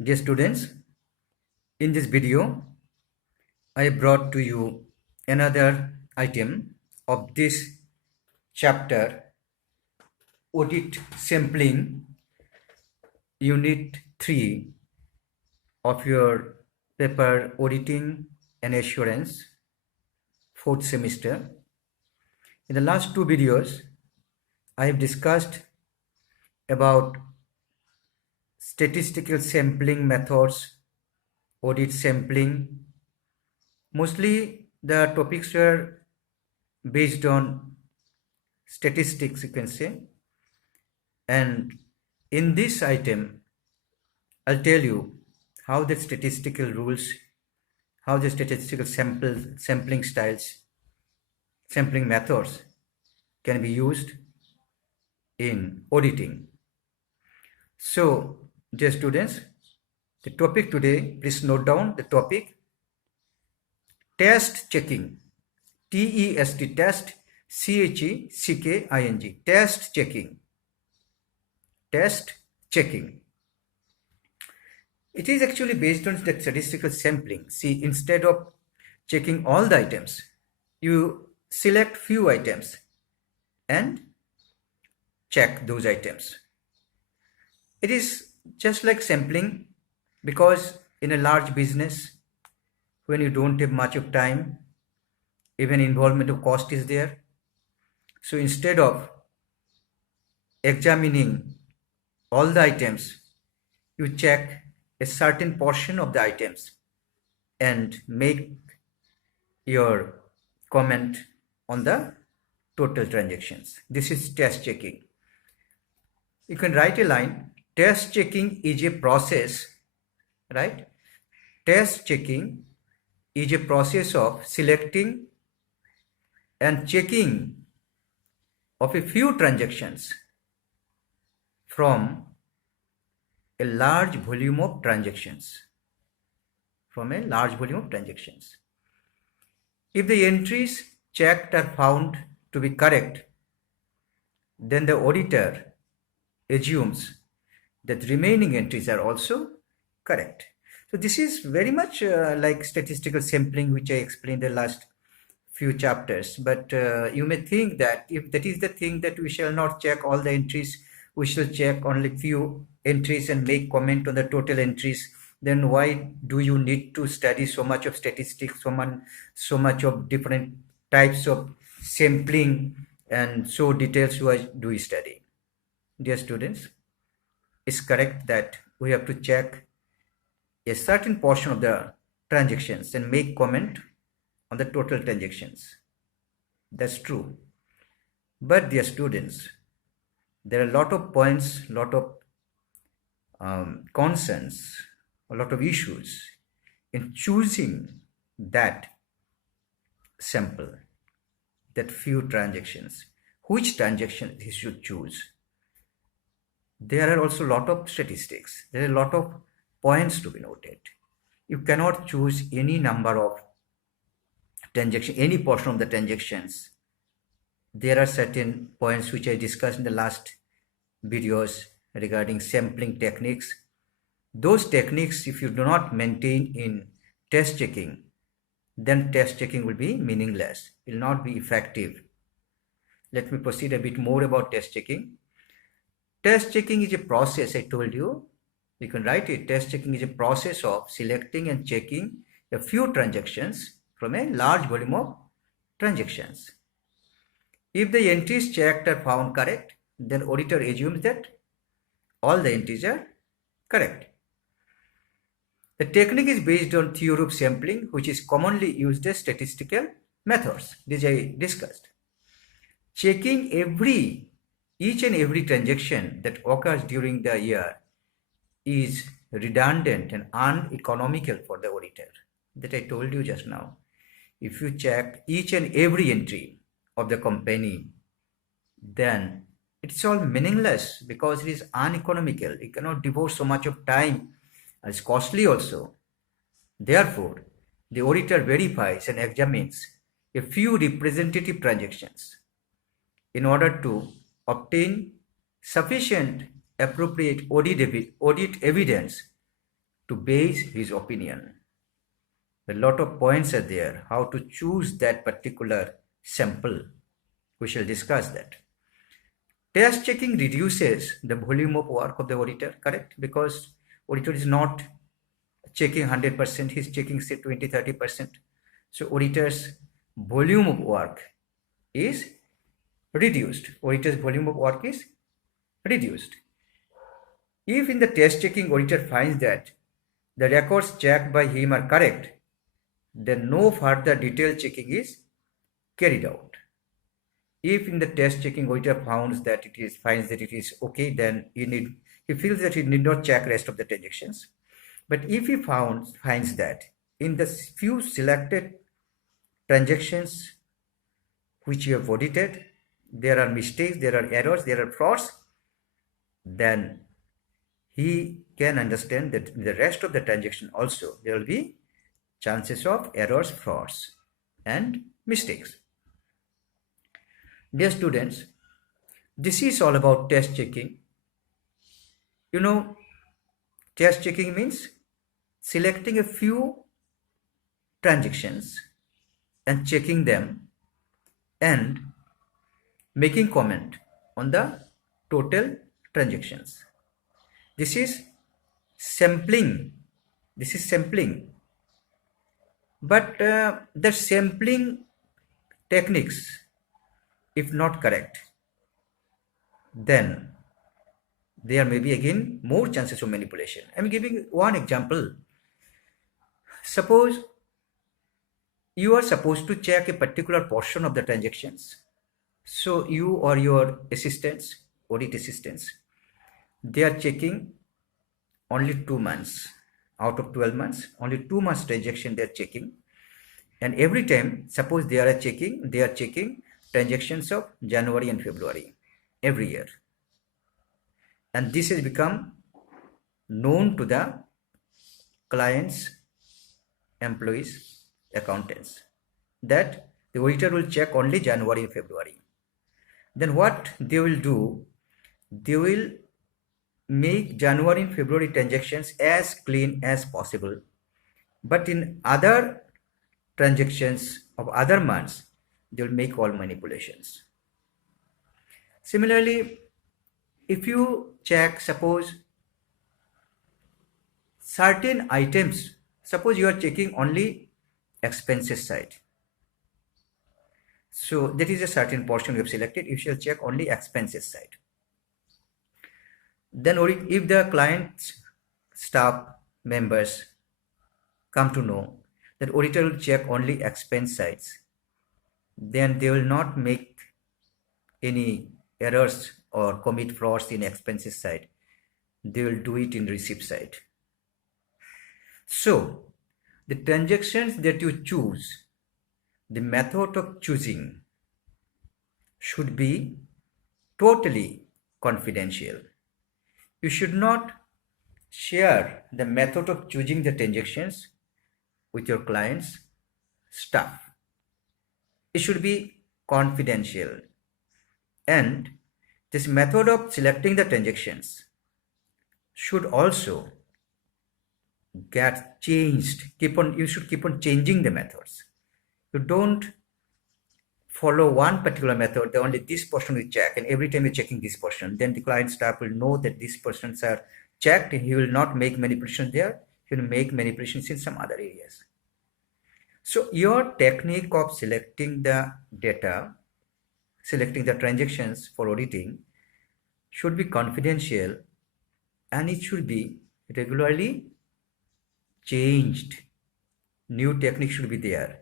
Dear students, in this video, I brought to you another item of this chapter, Audit Sampling, Unit 3 of your paper Auditing and Assurance, 4th semester. In the last two videos, I have discussed about statistical sampling methods, audit sampling. Mostly the topics were based on statistics, you can say. And in this item, I'll tell you how the statistical rules, how the statistical sampling styles, sampling methods can be used in auditing. So, dear students, the topic today, please note down the topic, test checking. T-E-S-T, test, C-H-E-C-K-I-N-G, test checking. Test checking. It is actually based on the statistical sampling. See, instead of checking all the items, you select few items and check those items. It is just like sampling, because in a large business, when you don't have much of time, even involvement of cost is there. So instead of examining all the items, you check a certain portion of the items and make your comment on the total transactions. This is test checking. You can write a line, test checking is a process, right? Test checking is a process of selecting and checking of a few transactions from a large volume of transactions. If the entries checked are found to be correct, then the auditor assumes that remaining entries are also correct. So this is very much like statistical sampling, which I explained the last few chapters. But you may think that if that is the thing, that we shall not check all the entries, we shall check only few entries and make comment on the total entries, then why do you need to study so much of statistics, so much of different types of sampling, and so details why do we study? Dear students, it's correct that we have to check a certain portion of the transactions and make comment on the total transactions. That's true. But dear students, there are a lot of points, lot of concerns, a lot of issues in choosing that sample, that few transactions. Which transaction he should choose? There are also a lot of statistics. There are a lot of points to be noted. You cannot choose any number of transaction, any portion of the transactions. There are certain points which I discussed in the last videos regarding sampling techniques. Those techniques, if you do not maintain in test checking, then test checking will be meaningless, will not be effective. Let me proceed a bit more about test checking. Test checking is a process, I told you. You can write it. Test checking is a process of selecting and checking a few transactions from a large volume of transactions. If the entries checked are found correct, then auditor assumes that all the entries are correct. The technique is based on theory of sampling, which is commonly used as statistical methods. This I discussed. Checking each and every transaction that occurs during the year is redundant and uneconomical for the auditor. That I told you just now. If you check each and every entry of the company, then it's all meaningless because it is uneconomical. You cannot devote so much of time. It's costly also. Therefore, the auditor verifies and examines a few representative transactions in order to obtain sufficient appropriate audit evidence to base his opinion. A lot of points are there, how to choose that particular sample. We shall discuss that. Test checking reduces the volume of work of the auditor, correct? Because auditor is not checking 100%, he's checking say 20-30%. So auditor's volume of work is reduced. Auditor's volume of work is reduced. If in the test checking auditor finds that the records checked by him are correct, then no further detailed checking is carried out. If in the test checking auditor finds that it is okay, then he feels that he need not check rest of the transactions. But if he finds that in the few selected transactions which you have audited, there are mistakes, there are errors, there are frauds, then he can understand that in the rest of the transaction also there will be chances of errors, frauds, and mistakes. Dear students, this is all about test checking. You know, test checking means selecting a few transactions and checking them and making comment on the total transactions. This is sampling. But the sampling techniques, if not correct, then there may be again more chances of manipulation. I'm giving one example. Suppose you are supposed to check a particular portion of the transactions. So you or your assistants, audit assistants, they are checking only 2 months out of 12 months, only 2 months transaction they are checking. And every time, suppose they are checking transactions of January and February every year. And this has become known to the clients, employees, accountants, that the auditor will check only January and February. Then what they will do, they will make January and February transactions as clean as possible. But in other transactions of other months, they will make all manipulations. Similarly, if you check, suppose certain items, suppose you are checking only expenses side. So that is a certain portion you have selected, you shall check only expenses side. Then if the client's staff members come to know that auditor will check only expense sides, then they will not make any errors or commit frauds in expenses side. They will do it in receipt side. So the transactions that you choose, the method of choosing should be totally confidential. You should not share the method of choosing the transactions with your client's staff. It should be confidential. And this method of selecting the transactions should also get changed. You should keep on changing the methods. You don't follow one particular method, only this portion will check, and every time you're checking this portion, then the client staff will know that these portions are checked, and he will not make manipulations there, he will make manipulations in some other areas. So your technique of selecting the data, selecting the transactions for auditing should be confidential, and it should be regularly changed. New technique should be there,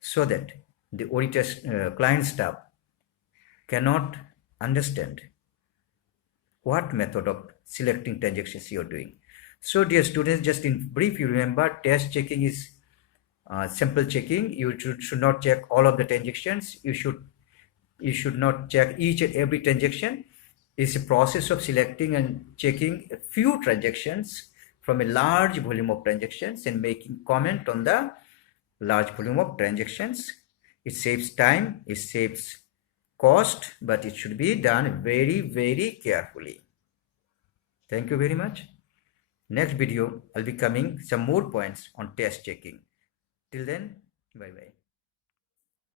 so that the auditor's client staff cannot understand what method of selecting transactions you are doing. So dear students, just in brief, you remember test checking is simple checking. You should not check all of the transactions. You should not check each and every transaction. It's a process of selecting and checking a few transactions from a large volume of transactions and making comment on the large volume of transactions. It saves time, it saves cost, but it should be done very, very carefully. Thank you very much. Next video, I'll be coming some more points on test checking. Till then, bye bye.